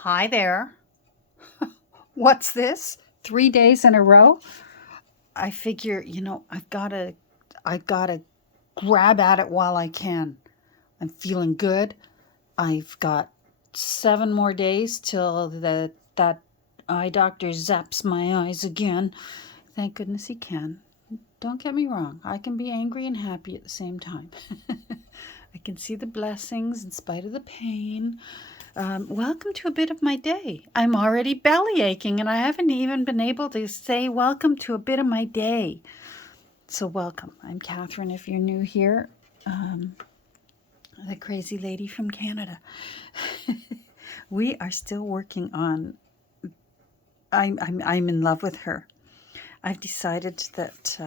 Hi there. What's this? 3 days in a row? I figure, I've gotta grab at it while I can. I'm feeling good. I've got 7 more days till that eye doctor zaps my eyes again. Thank goodness he can. Don't get me wrong, I can be angry and happy at the same time. I can see the blessings in spite of the pain. Welcome to a bit of my day. I'm already belly aching and I haven't even been able to say welcome to a bit of my day. So, welcome. I'm Catherine if you're new here, the crazy lady from Canada. We are still working on. I'm in love with her. I've decided that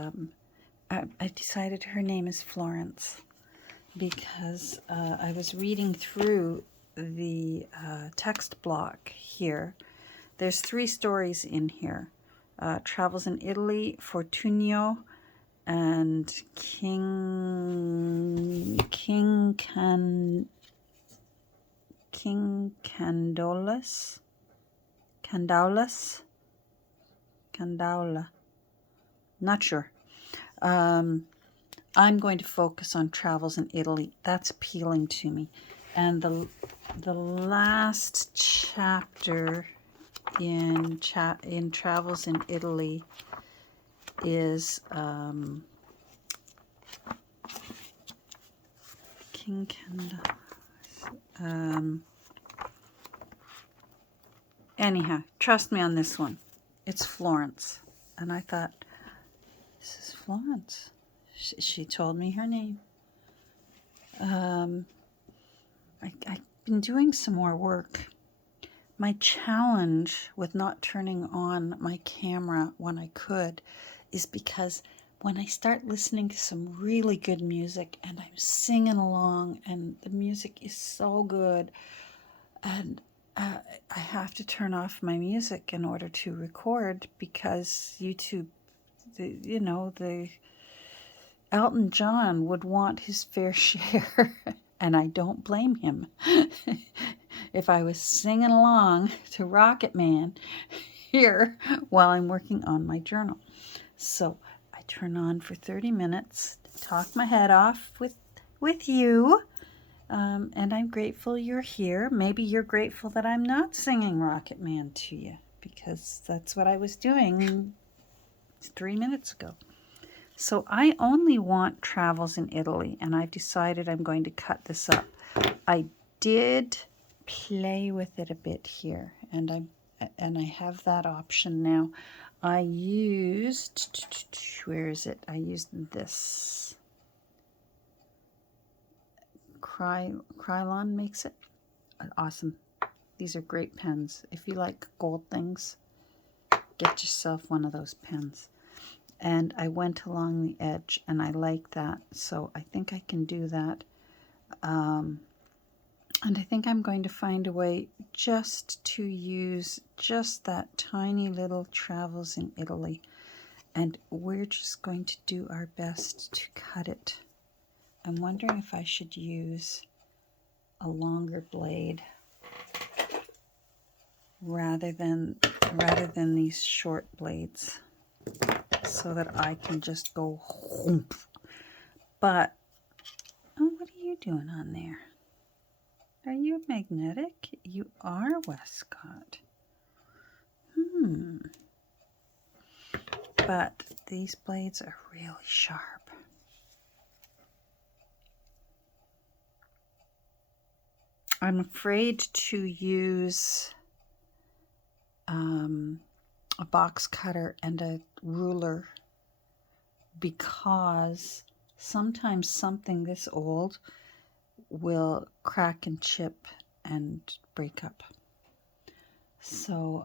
I've decided her name is Florence because I was reading through the text block here. There's 3 stories in here. Travels in Italy, Fortunio, and King Candaulas. Candaula. Not sure. I'm going to focus on Travels in Italy. That's appealing to me. And the last chapter in Travels in Italy is King Kendall. Anyhow, trust me on this one. It's Florence. And I thought, this is Florence. She told me her name. I've been doing some more work. My challenge with not turning on my camera when I could is because when I start listening to some really good music and I'm singing along and the music is so good, and I have to turn off my music in order to record because YouTube, the Elton John would want his fair share, and I don't blame him. If I was singing along to Rocket Man here while I'm working on my journal. So I turn on for 30 minutes, talk my head off with you, and I'm grateful you're here. Maybe you're grateful that I'm not singing Rocket Man to you, because that's what I was doing 3 minutes ago. So I only want Travels in Italy, and I've decided I'm going to cut this up. I did play with it a bit here, and I have that option now. I used, where is it? I used this. Krylon makes it. Awesome. These are great pens. If you like gold things, get yourself one of those pens. And I went along the edge, and I like that, so I think I can do that. And I think I'm going to find a way just to use just that tiny little Travels in Italy, and we're just going to do our best to cut it. I'm wondering if I should use a longer blade rather than these short blades, so that I can just go whoomp. But, oh, what are you doing on there? Are you magnetic? You are, Westcott. But these blades are really sharp. I'm afraid to use a box cutter and a ruler because sometimes something this old will crack and chip and break up. So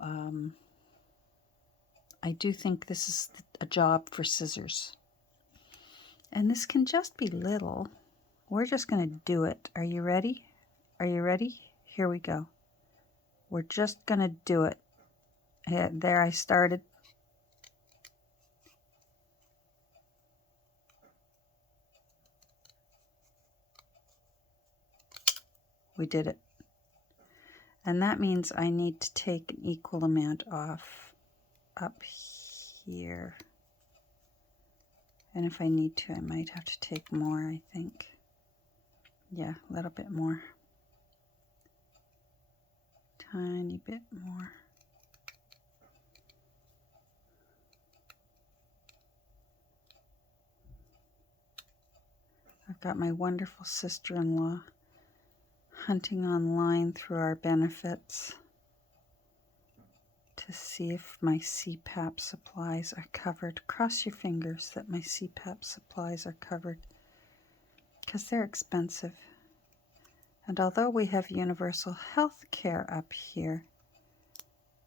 I do think this is a job for scissors. And this can just be little. We're just going to do it. Are you ready? Are you ready? Here we go. We're just going to do it. There I started. We did it. And that means I need to take an equal amount off up here. And if I need to, I might have to take more, I think. Yeah, a little bit more. Tiny bit more. I've got my wonderful sister-in-law hunting online through our benefits to see if my CPAP supplies are covered. Cross your fingers that my CPAP supplies are covered, because they're expensive. And although we have universal health care up here,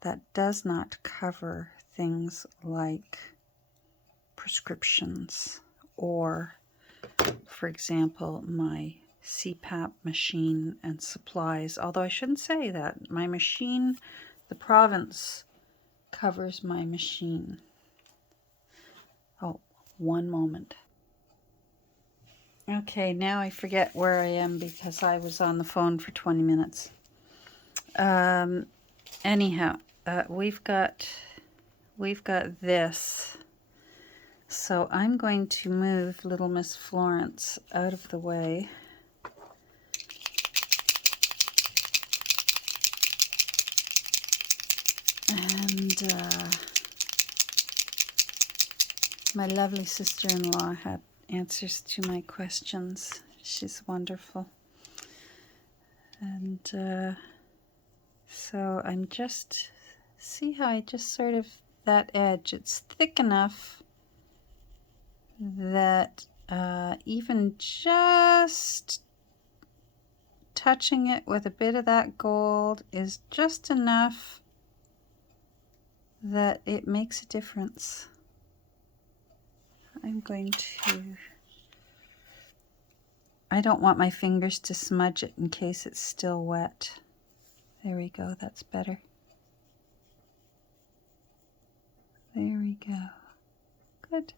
that does not cover things like prescriptions or, for example, my CPAP machine and supplies. Although I shouldn't say that. My machine, the province covers my machine. Oh, one moment. Okay, now I forget where I am because I was on the phone for 20 minutes. Anyhow, we've got this. So I'm going to move Little Miss Florence out of the way. And my lovely sister-in-law had answers to my questions. She's wonderful. And so I'm just, see how I just sort of, that edge, it's thick enough that even just touching it with a bit of that gold is just enough that it makes a difference. I'm going to, I don't want my fingers to smudge it in case it's still wet. There we go, that's better. There we go. Good.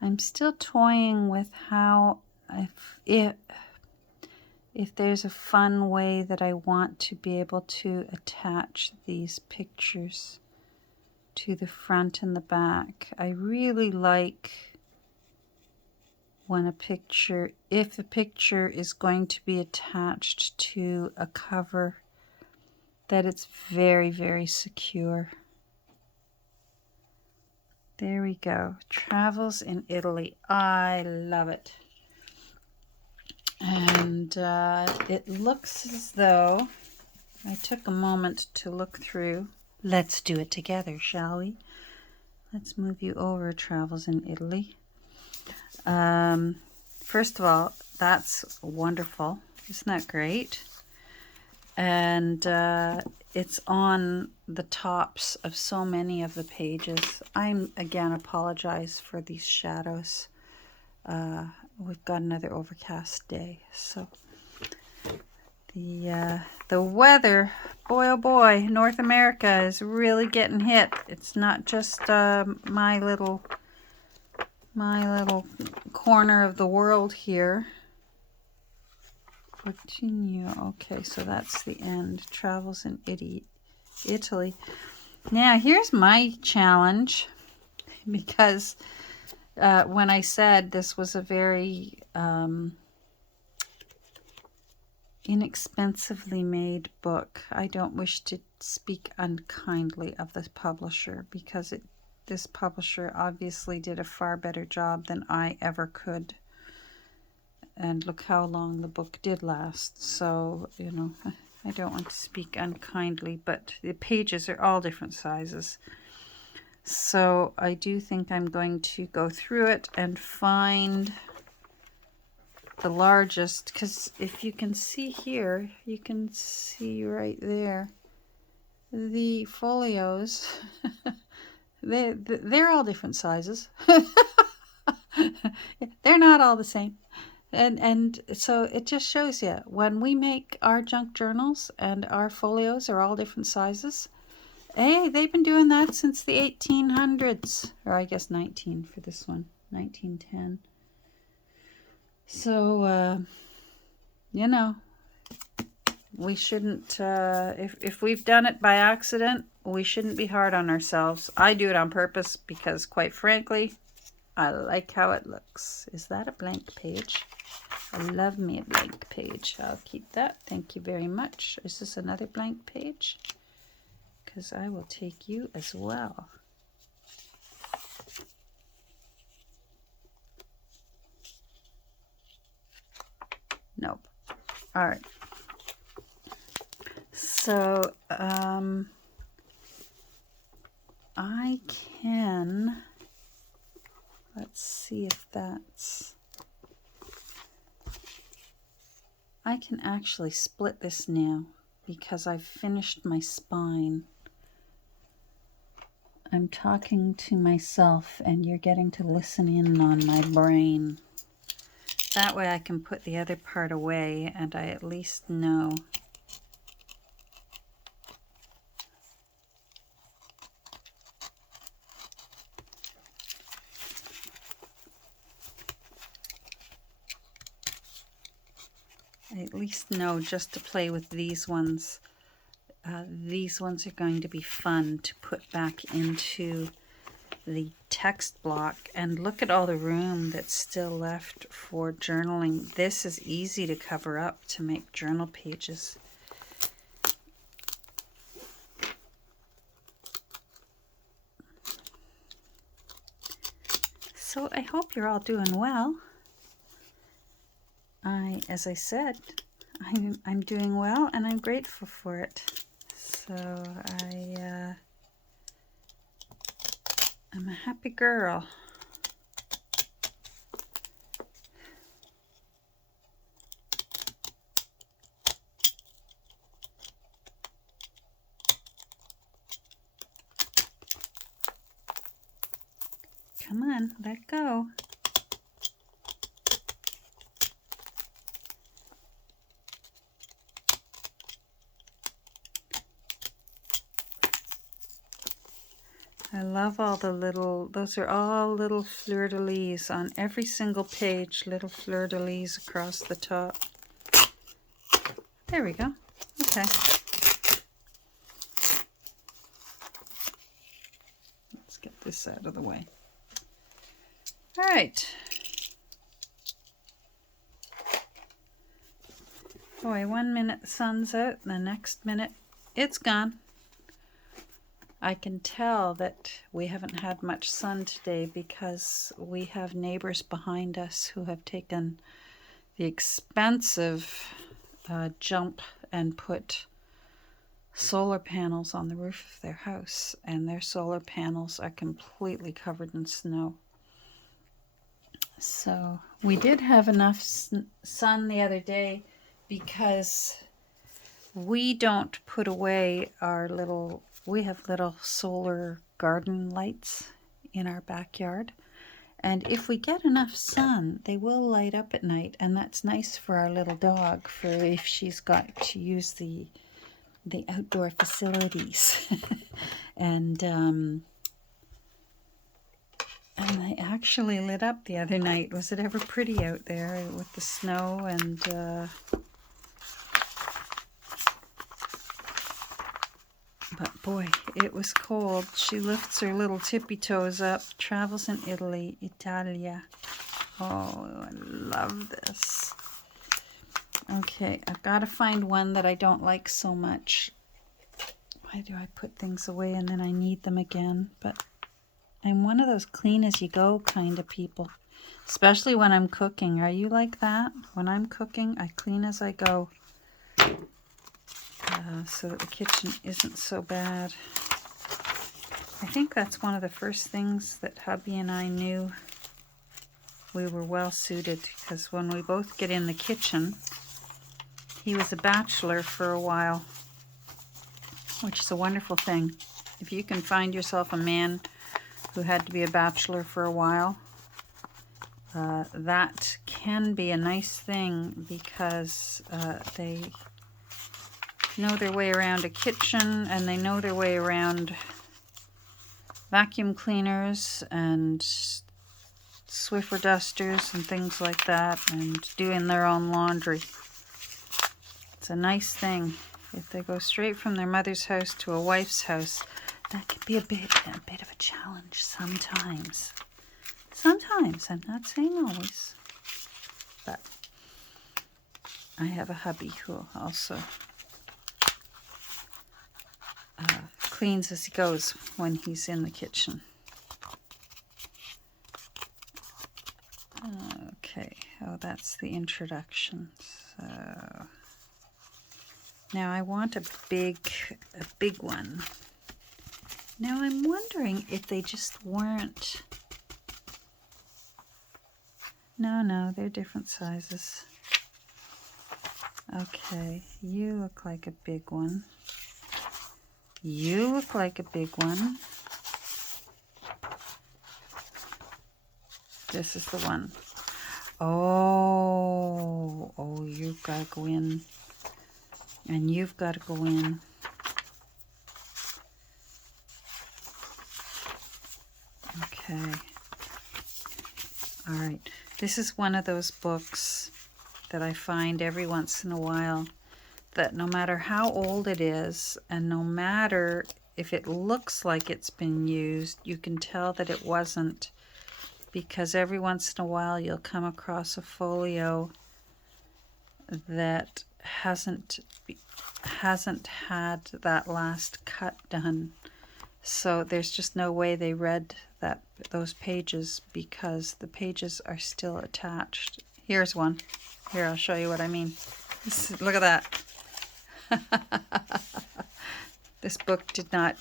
I'm still toying with how, if there's a fun way that I want to be able to attach these pictures to the front and the back. I really like when a picture, if the picture is going to be attached to a cover, that it's very, very secure. There we go. Travels in Italy. I love it. And it looks as though I took a moment to look through. Let's do it together, shall we? Let's move you over, Travels in Italy. First of all, that's wonderful. Isn't that great? And it's on the tops of so many of the pages. I'm, again, apologize for these shadows. We've got another overcast day, so the weather, boy oh boy, North America is really getting hit. It's not just my little corner of the world here. Continue. Okay, so that's the end. Travels in Italy. Now here's my challenge, because when I said this was a very inexpensively made book, I don't wish to speak unkindly of this publisher, because this publisher obviously did a far better job than I ever could. And look how long the book did last. So, you know, I don't want to speak unkindly, but the pages are all different sizes. So I do think I'm going to go through it and find the largest, because if you can see here, you can see right there, the folios, they're all different sizes. They're not all the same. And so it just shows you, when we make our junk journals and our folios are all different sizes, hey, they've been doing that since the 1800s, or I guess 19 for this one, 1910. So, you know, we shouldn't, if we've done it by accident, we shouldn't be hard on ourselves. I do it on purpose because, quite frankly, I like how it looks. Is that a blank page? I love me a blank page. I'll keep that. Thank you very much. Is this another blank page? Because I will take you as well. Nope. All right. So, I can, let's see if that's, I can actually split this now because I've finished my spine. I'm talking to myself and you're getting to listen in on my brain. That way I can put the other part away and I at least know. I at least know just to play with these ones. These ones are going to be fun to put back into the text block. And look at all the room that's still left for journaling. This is easy to cover up to make journal pages. So I hope you're all doing well. As I said, I'm doing well and I'm grateful for it. So I'm a happy girl. Come on, let go. I love all the little, those are all little fleur-de-lis on every single page, little fleur-de-lis across the top. There we go. Okay. Let's get this out of the way. All right. Boy, 1 minute the sun's out, and the next minute it's gone. I can tell that we haven't had much sun today because we have neighbors behind us who have taken the expensive jump and put solar panels on the roof of their house, and their solar panels are completely covered in snow. So we did have enough sun the other day because we don't put away our little, we have little solar garden lights in our backyard. And if we get enough sun, they will light up at night. And that's nice for our little dog, for if she's got to use the outdoor facilities. And they actually lit up the other night. Was it ever pretty out there with the snow? And but boy, it was cold. She lifts her little tippy toes up, travels in Italy, Italia. Oh, I love this. Okay, I've got to find one that I don't like so much. Why do I put things away and then I need them again? But I'm one of those clean as you go kind of people, especially when I'm cooking. Are you like that? When I'm cooking, I clean as I go. So that the kitchen isn't so bad. I think that's one of the first things that hubby and I knew we were well suited, because when we both get in the kitchen, he was a bachelor for a while, which is a wonderful thing. If you can find yourself a man who had to be a bachelor for a while, that can be a nice thing, because they know their way around a kitchen, and they know their way around vacuum cleaners and Swiffer dusters and things like that, and doing their own laundry. It's a nice thing. If they go straight from their mother's house to a wife's house, that can be a bit of a challenge sometimes. Sometimes, I'm not saying always, but I have a hubby who also cleans as he goes when he's in the kitchen. Okay, oh, that's the introduction. So now I want a big one. Now I'm wondering if they just weren't. No, they're different sizes. Okay, you look like a big one. You look like a big one. This is the one. Oh, you've got to go in. And you've got to go in. Okay. All right. This is one of those books that I find every once in a while that no matter how old it is, and no matter if it looks like it's been used, you can tell that it wasn't, because every once in a while you'll come across a folio that hasn't had that last cut done. So there's just no way they read those pages, because the pages are still attached. Here's one. Here, I'll show you what I mean. Look at that. This book didn't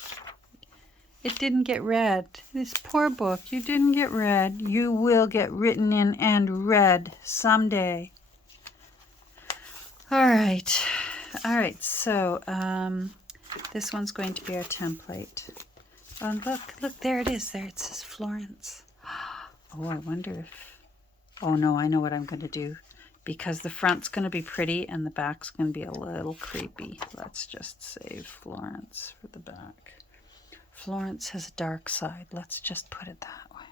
get read. This poor book, you didn't get read. You will get written in and read someday. All right, so this one's going to be our template. Oh, look, there it is. There it says Florence. Oh, I wonder if... Oh, no, I know what I'm going to do. Because the front's going to be pretty and the back's going to be a little creepy. Let's just save Florence for the back. Florence has a dark side. Let's just put it that way.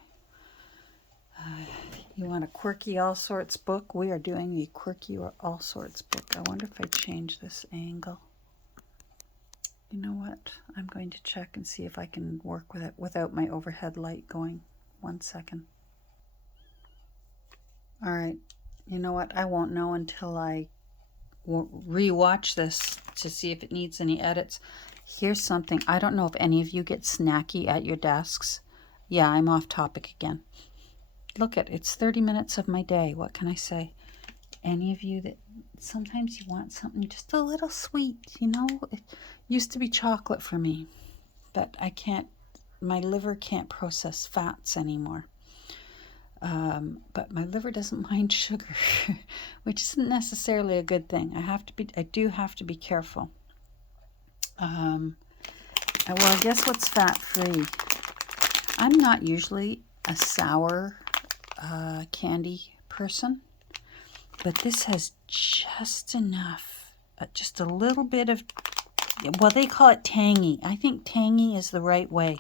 You want a quirky all sorts book? We are doing a quirky or all sorts book. I wonder if I change this angle. You know what? I'm going to check and see if I can work with it without my overhead light going. 1 second. All right. You know what? I won't know until I re-watch this to see if it needs any edits. Here's something. I don't know if any of you get snacky at your desks. Yeah, I'm off topic again. Look it's 30 minutes of my day. What can I say? Any of you that sometimes you want something just a little sweet, you know? It used to be chocolate for me, but I can't, my liver can't process fats anymore. But my liver doesn't mind sugar, which isn't necessarily a good thing. I do have to be careful. Well, guess what's fat-free? I'm not usually a sour candy person, but this has just enough, just a little bit of, well, they call it tangy. I think tangy is the right way.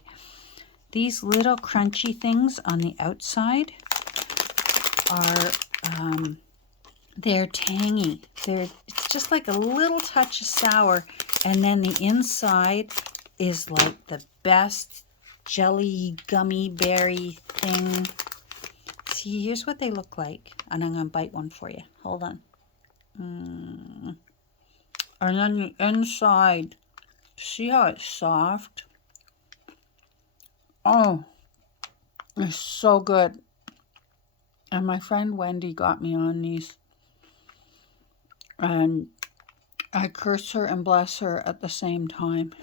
These little crunchy things on the outside are, they're tangy. It's just like a little touch of sour, and then the inside is like the best jelly gummy berry thing. See, here's what they look like, and I'm going to bite one for you. Hold on. And then the inside, see how it's soft? Oh, it's so good. And my friend Wendy got me on these. And I curse her and bless her at the same time.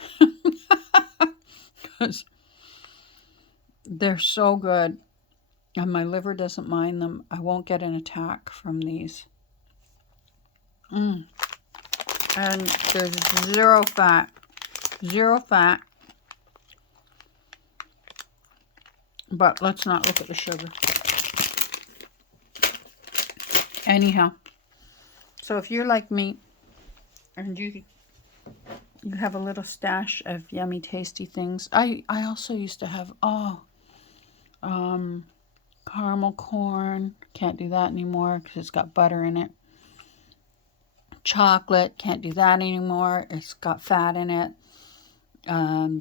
Because they're so good. And my liver doesn't mind them. I won't get an attack from these. And there's zero fat. Zero fat. But let's not look at the sugar. Anyhow. So if you're like me, and you have a little stash of yummy, tasty things. I also used to have, Caramel corn, can't do that anymore because it's got butter in it. Chocolate, can't do that anymore. It's got fat in it.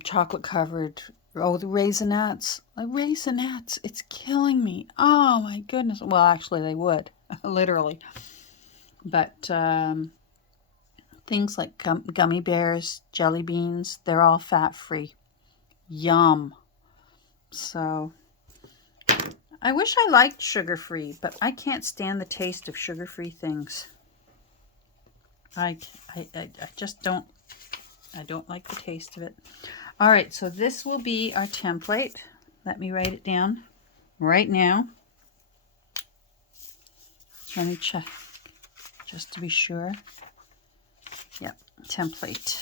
Chocolate covered. Oh, the Raisinets. The Raisinets, it's killing me. Oh my goodness. Well, actually they would, literally. But things like gummy bears, jelly beans, they're all fat-free. Yum. So I wish I liked sugar-free, but I can't stand the taste of sugar-free things. I just don't. I don't like the taste of it. All right, so this will be our template. Let me write it down right now. Let me check just to be sure. Yep, template.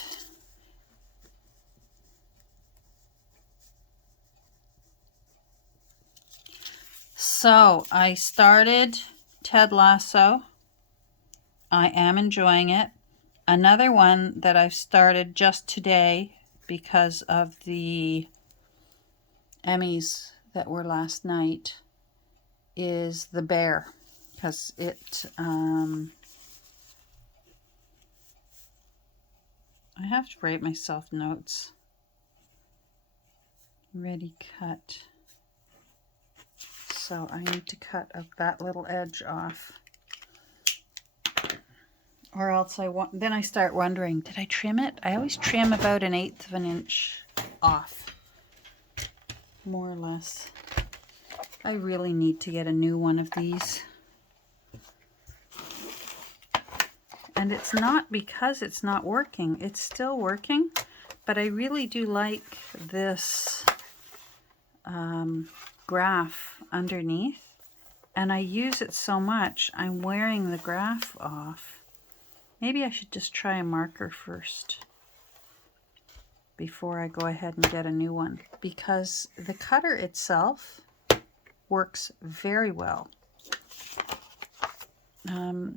So I started Ted Lasso. I am enjoying it. Another one that I've started just today because of the Emmys that were last night is The Bear, because it I have to write myself notes. Ready, cut. So I need to cut that little edge off, or else then I start wondering, did I trim it? I always trim about 1/8 of an inch off, more or less. I really need to get a new one of these. And it's not because it's not working. It's still working, but I really do like this graph underneath. And I use it so much, I'm wearing the graph off. Maybe I should just try a marker first before I go ahead and get a new one, because the cutter itself works very well.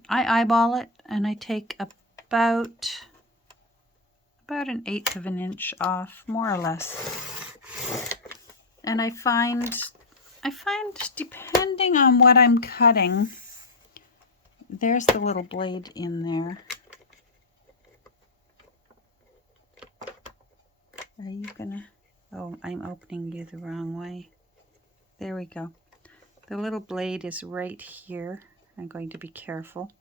I eyeball it and I take about 1/8 of an inch off, more or less. And I find depending on what I'm cutting, there's the little blade in there. Are you gonna? Oh, I'm opening you the wrong way. There we go. The little blade is right here. I'm going to be careful.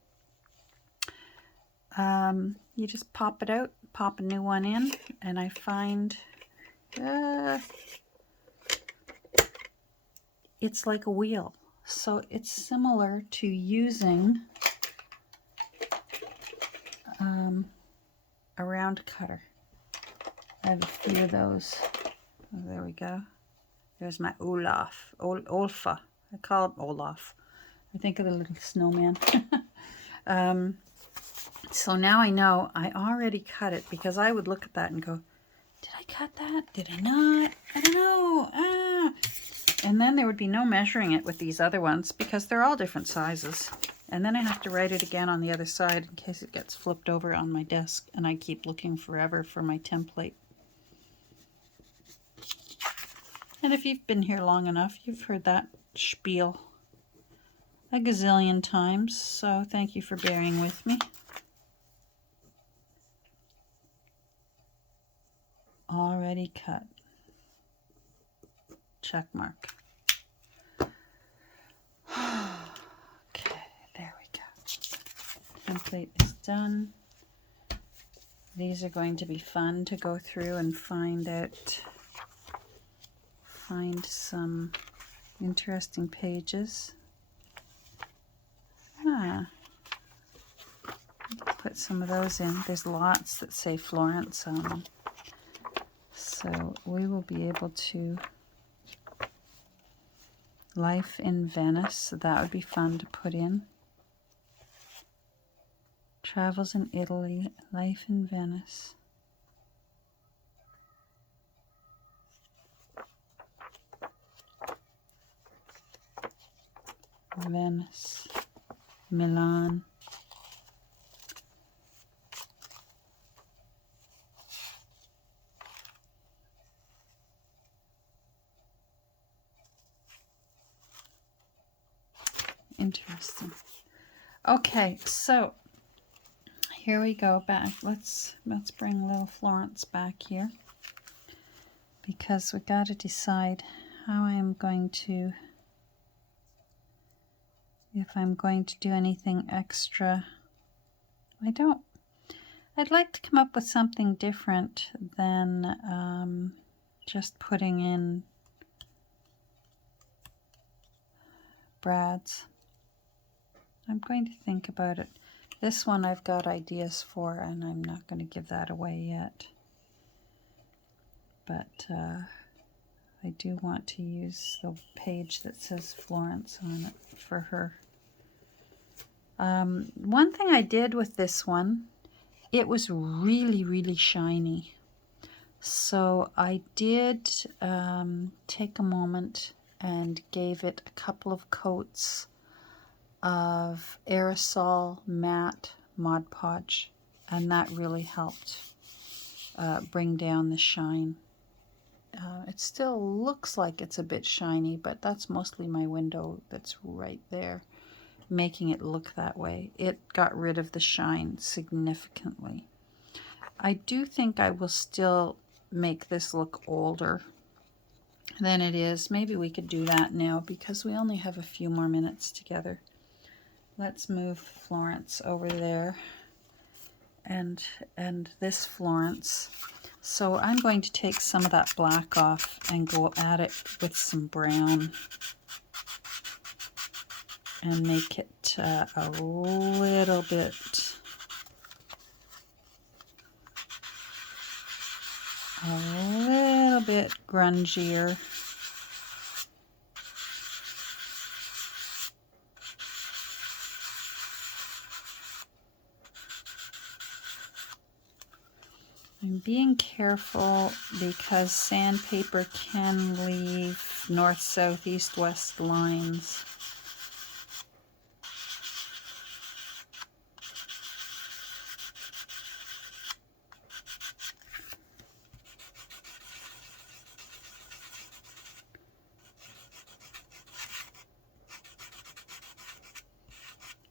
You just pop it out, pop a new one in, and I find it's like a wheel. So it's similar to using a round cutter. I have a few of those. Oh, there we go. There's my Olfa. I call it Olaf. I think of the little snowman. So now I know I already cut it, because I would look at that and go, did I cut that? Did I not? I don't know. And then there would be no measuring it with these other ones, because they're all different sizes. And then I have to write it again on the other side in case it gets flipped over on my desk and I keep looking forever for my template. And if you've been here long enough, you've heard that spiel a gazillion times, so thank you for bearing with me. Already cut. Check mark. Okay, there we go. Template is done. These are going to be fun to go through and find some interesting pages. Put some of those in. There's lots that say Florence on them. So we will be able to. Life in Venice, so that would be fun to put in. Travels in Italy, life in Venice. Venice, Milan. interesting. Okay, so here we go back. Let's bring little Florence back here, because we got to decide how I'm going to, if I'm going to do anything extra. I'd like to come up with something different than just putting in brads. I'm going to think about it. This one I've got ideas for, and I'm not going to give that away yet. But I do want to use the page that says Florence on it for her. One thing I did with this one, it was really, really shiny. So I did take a moment and gave it a couple of coats of aerosol matte Mod Podge, and that really helped bring down the shine. It still looks like it's a bit shiny, but that's mostly my window that's right there making it look that way. It got rid of the shine significantly. I do think I will still make this look older than it is. Maybe we could do that now because we only have a few more minutes together. Let's move Florence over there and this Florence. So I'm going to take some of that black off and go at it with some brown and make it a little bit grungier. I'm being careful because sandpaper can leave north, south, east, west lines.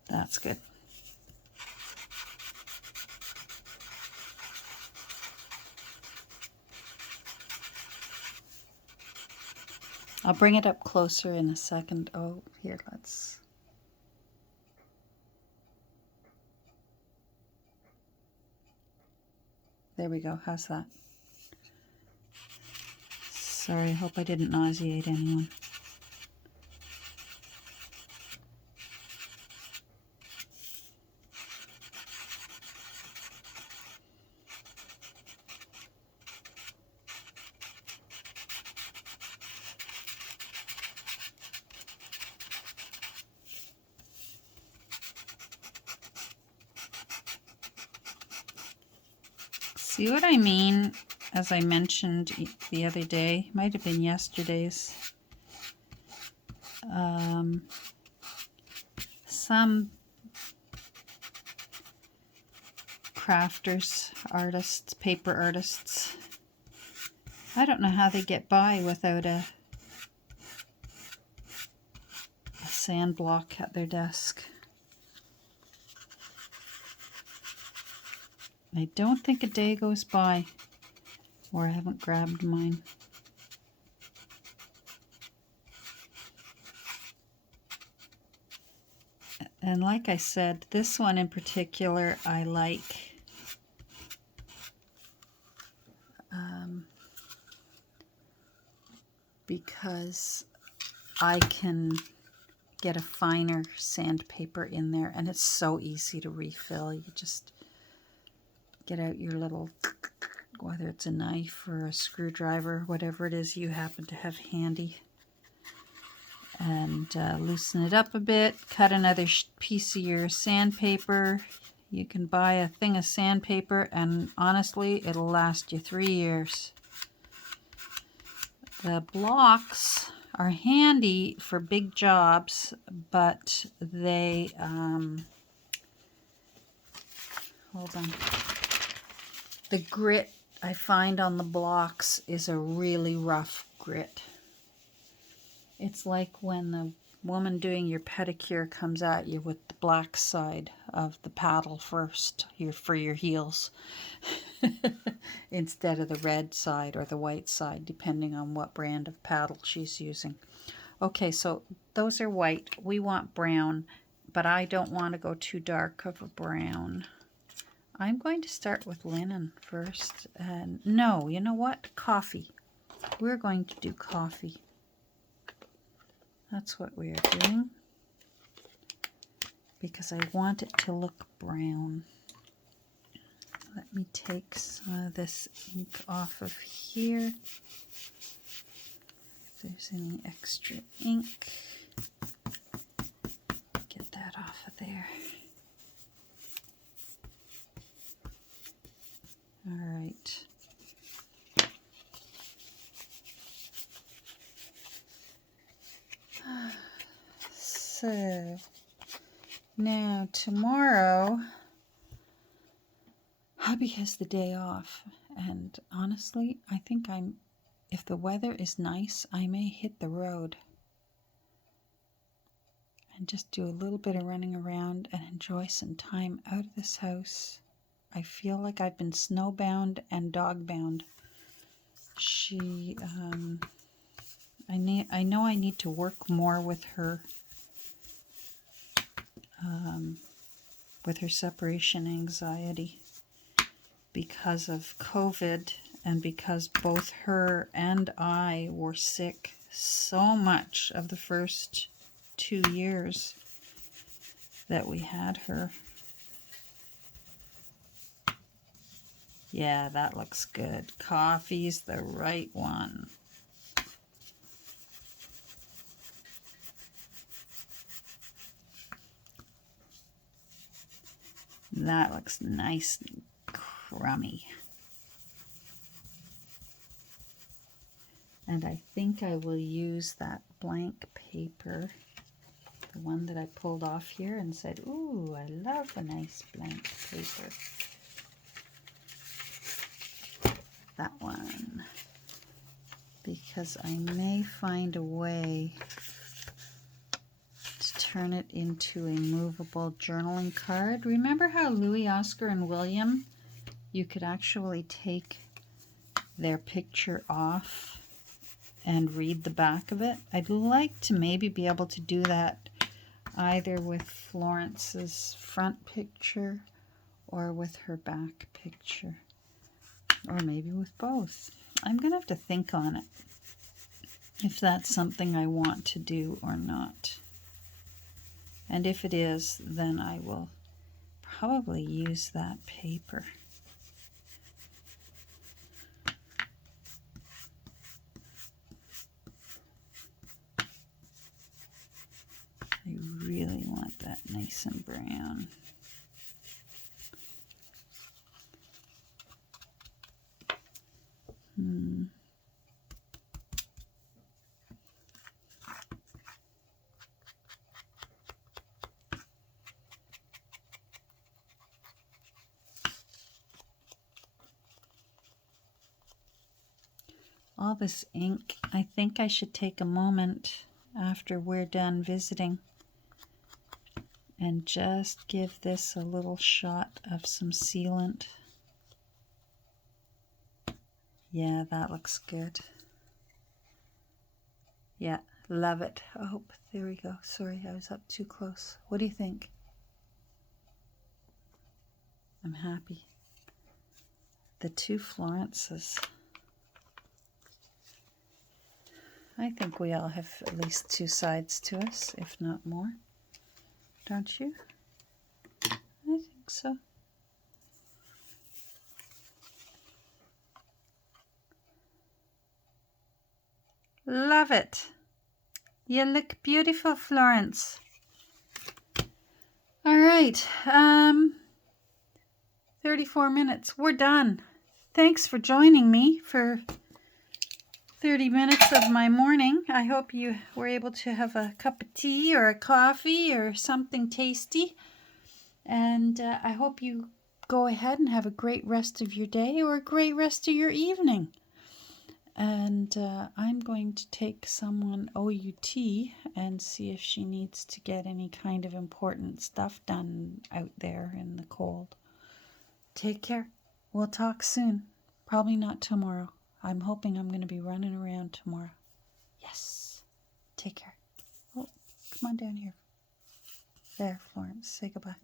That's good. I'll bring it up closer in a second. Oh, here, let's... There we go. How's that? Sorry, I hope I didn't nauseate anyone. See what I mean? As I mentioned the other day, might have been yesterday's. Some crafters, artists, paper artists, I don't know how they get by without a sand block at their desk. I don't think a day goes by where I haven't grabbed mine. And like I said, this one in particular I like. Because I can get a finer sandpaper in there, and it's so easy to refill. You just get out your little, whether it's a knife or a screwdriver, whatever it is you happen to have handy, and loosen it up a bit. Cut another piece of your sandpaper. You can buy a thing of sandpaper, and honestly, it'll last you 3 years. The blocks are handy for big jobs, but they, hold on. The grit I find on the blocks is a really rough grit. It's like when woman doing your pedicure comes at you with the black side of the paddle first for your heels instead of the red side or the white side, depending on what brand of paddle she's using. Okay, so those are white. We want brown, but I don't want to go too dark of a brown. I'm going to start with linen first. And no, you know what? Coffee. We're going to do coffee. That's what we are doing, because I want it to look brown. Let me take some of this ink off of here. If there's any extra ink, get that off of there. All right. So now tomorrow, hubby has the day off, and honestly, I think if the weather is nice, I may hit the road and just do a little bit of running around and enjoy some time out of this house. I feel like I've been snowbound and dogbound. I know I need to work more with her separation anxiety because of COVID, and because both her and I were sick so much of the first 2 years that we had her. Yeah, that looks good. Coffee's the right one. That looks nice and crummy. And I think I will use that blank paper, the one that I pulled off here and said, ooh, I love a nice blank paper. That one. Because I may find a way to turn it into a movable journaling card. Remember how Louis, Oscar, and William, you could actually take their picture off and read the back of it? I'd like to maybe be able to do that either with Florence's front picture or with her back picture, or maybe with both. I'm going to have to think on it, if that's something I want to do or not. And if it is, then I will probably use that paper. I really want that nice and brown. All this ink, I think I should take a moment after we're done visiting and just give this a little shot of some sealant. Yeah, that looks good. Yeah, love it. Oh, there we go. Sorry, I was up too close. What do you think? I'm happy. The two Florences. I think we all have at least two sides to us, if not more. Don't you? I think so. Love it. You look beautiful, Florence. All right. 34 minutes. We're done. Thanks for joining me for 30 minutes of my morning. I hope you were able to have a cup of tea or a coffee or something tasty. And I hope you go ahead and have a great rest of your day or a great rest of your evening. And I'm going to take someone OUT and see if she needs to get any kind of important stuff done out there in the cold. Take care. We'll talk soon. Probably not tomorrow. I'm hoping I'm going to be running around tomorrow. Yes. Take care. Oh, come on down here. There, Florence. Say goodbye.